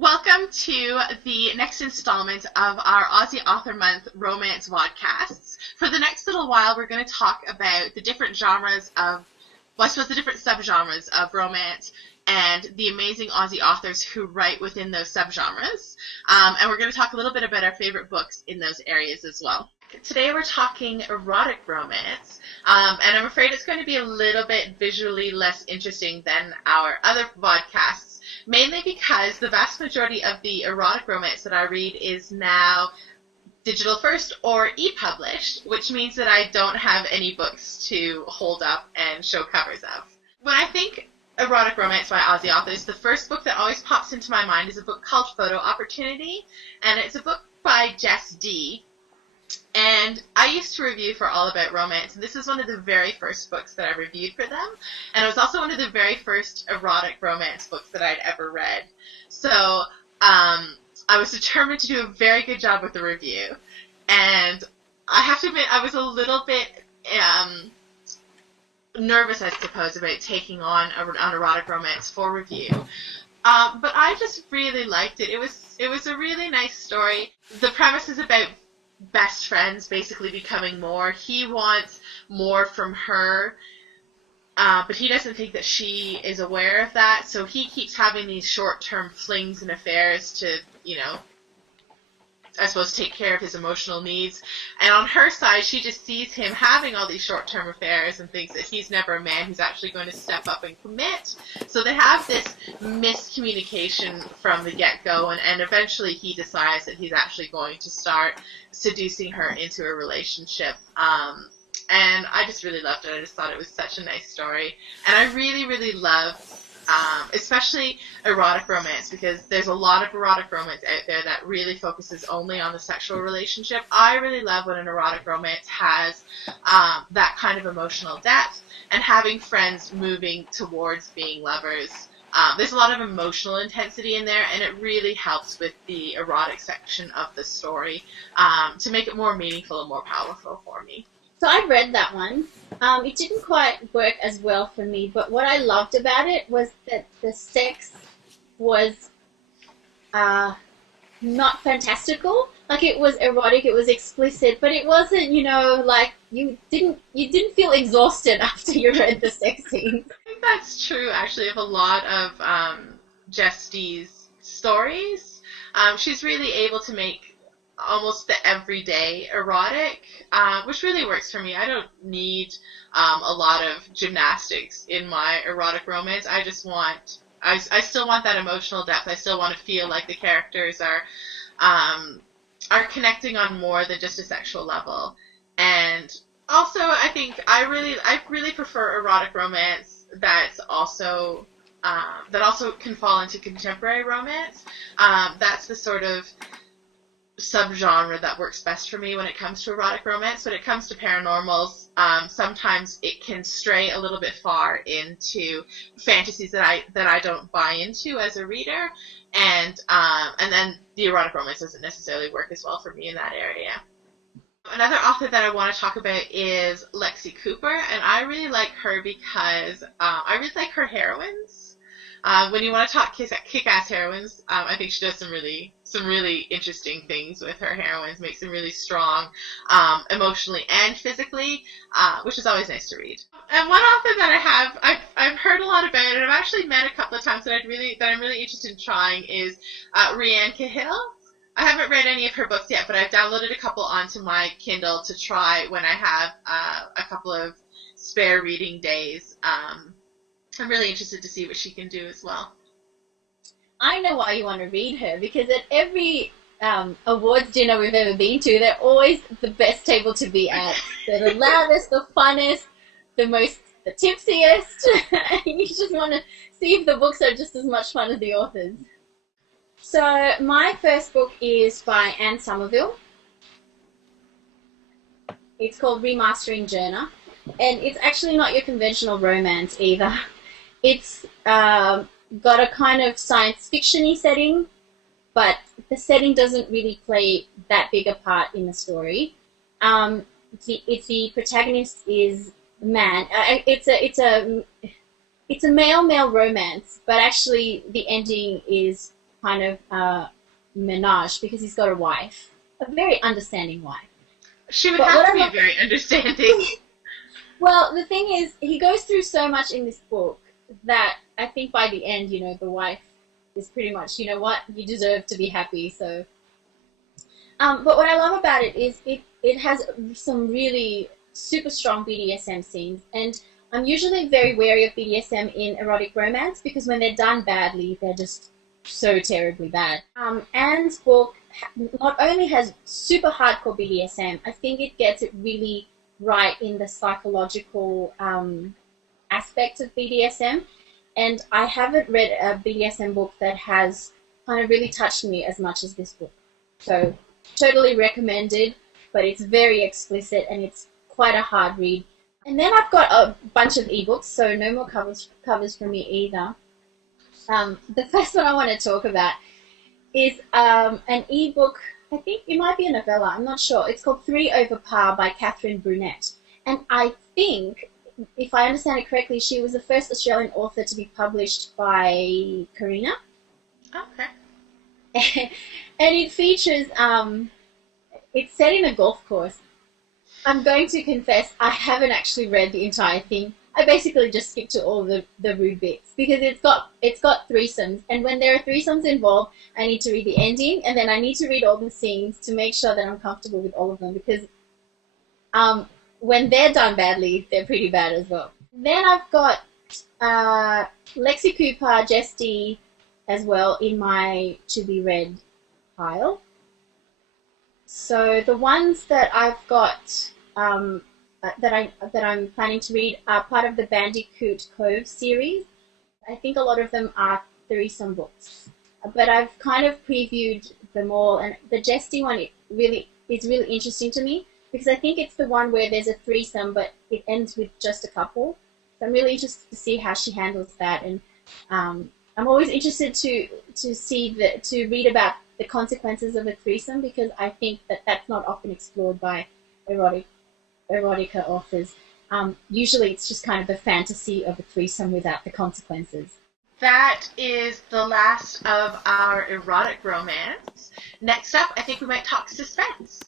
Welcome to the next installment of our Aussie Author Month romance vodcasts. For the next little while, we're going to talk about the different genres of, the different subgenres of romance and the amazing Aussie authors who write within those subgenres. And we're going to talk a little bit about our favorite books in those areas as well. Today we're talking erotic romance, and I'm afraid it's going to be a little bit visually less interesting than our other vodcasts, mainly because the vast majority of the erotic romance that I read is now digital first or e-published, which means that I don't have any books to hold up and show covers of. When I think erotic romance by Aussie authors, the first book that always pops into my mind is a book called Photo Opportunity, and it's a book by Jess D. And I used to review for All About Romance, and this is one of the very first books that I reviewed for them, and it was also one of the very first erotic romance books that I'd ever read. So I was determined to do a very good job with the review, and I have to admit I was a little bit nervous, I suppose, about taking on an erotic romance for review. But I just really liked it. It was a really nice story. The premise is about best friends basically becoming more. He wants more from her, but he doesn't think that she is aware of that, so he keeps having these short-term flings and affairs to, I suppose, take care of his emotional needs. And on her side, she just sees him having all these short-term affairs and thinks that he's never a man who's actually going to step up and commit. So they have this miscommunication from the get-go, and eventually he decides that he's actually going to start seducing her into a relationship. And I just really loved it. I just thought it was such a nice story. And I really, really love especially erotic romance, because there's a lot of erotic romance out there that really focuses only on the sexual relationship. I really love when an erotic romance has that kind of emotional depth, and having friends moving towards being lovers. There's a lot of emotional intensity in there, and it really helps with the erotic section of the story to make it more meaningful and more powerful for me. So I read that one. It didn't quite work as well for me, but what I loved about it was that the sex was not fantastical. Like, it was erotic, it was explicit, but it wasn't, like you didn't feel exhausted after you read the sex scenes. I think that's true, actually, of a lot of Jess D's stories. She's really able to make almost the everyday erotic, which really works for me. I don't need a lot of gymnastics in my erotic romance. I still want that emotional depth. I still want to feel like the characters are connecting on more than just a sexual level. And also, I think I really prefer erotic romance that also can fall into contemporary romance. That's the sort of subgenre that works best for me when it comes to erotic romance. When it comes to paranormals, sometimes it can stray a little bit far into fantasies that I don't buy into as a reader, and then the erotic romance doesn't necessarily work as well for me in that area. Another author that I want to talk about is Lexi Cooper, and I really like her because I really like her heroines. When you want to talk kick-ass heroines, I think she does some really interesting things with her heroines, makes them really strong emotionally and physically, which is always nice to read. And one author that I've heard a lot about, and I've actually met a couple of times that I'm really interested in trying, is Rhiannon Cahill. I haven't read any of her books yet, but I've downloaded a couple onto my Kindle to try when I have a couple of spare reading days. I'm really interested to see what she can do as well. I know why you want to read her, because at every awards dinner we've ever been to, they're always the best table to be at. They're the loudest, the funnest, the tipsiest. You just want to see if the books are just as much fun as the authors. So my first book is by Anne Somerville. It's called Remastering Journa, and it's actually not your conventional romance either. It's got a kind of science fiction-y setting, but the setting doesn't really play that big a part in the story. The protagonist is a man. It's a male-male romance, but actually the ending is kind of menage because he's got a wife, a very understanding wife. She would have to be very understanding. Well, the thing is, he goes through so much in this book that I think by the end, you know, the wife is pretty much, you know what, you deserve to be happy. So, but what I love about it is it has some really super strong BDSM scenes, and I'm usually very wary of BDSM in erotic romance because when they're done badly, they're just so terribly bad. Anne's book not only has super hardcore BDSM, I think it gets it really right in the psychological aspect of BDSM. And I haven't read a BDSM book that has kind of really touched me as much as this book. So totally recommended, but it's very explicit and it's quite a hard read. And then I've got a bunch of ebooks, so no more covers for me either. The first one I want to talk about is an ebook. I think it might be a novella, I'm not sure. It's called 3 Over Par by Catherine Brunette. And I think, if I understand it correctly, she was the first Australian author to be published by Carina. Okay. And it features, it's set in a golf course. I'm going to confess, I haven't actually read the entire thing. I basically just skipped to all the rude bits because it's got threesomes, and when there are threesomes involved, I need to read the ending, and then I need to read all the scenes to make sure that I'm comfortable with all of them because when they're done badly, they're pretty bad as well. Then I've got Lexi Cooper, Jess D as well in my to be read pile. So the ones that I've got that I'm planning to read are part of the Bandicoot Cove series. I think a lot of them are threesome books, but I've kind of previewed them all, and the Jesty one is really interesting to me because I think it's the one where there's a threesome but it ends with just a couple. So I'm really interested to see how she handles that, and I'm always interested to read about the consequences of a threesome because I think that that's not often explored by erotica authors. Usually it's just kind of the fantasy of a threesome without the consequences. That is the last of our erotic romance. Next up, I think we might talk suspense.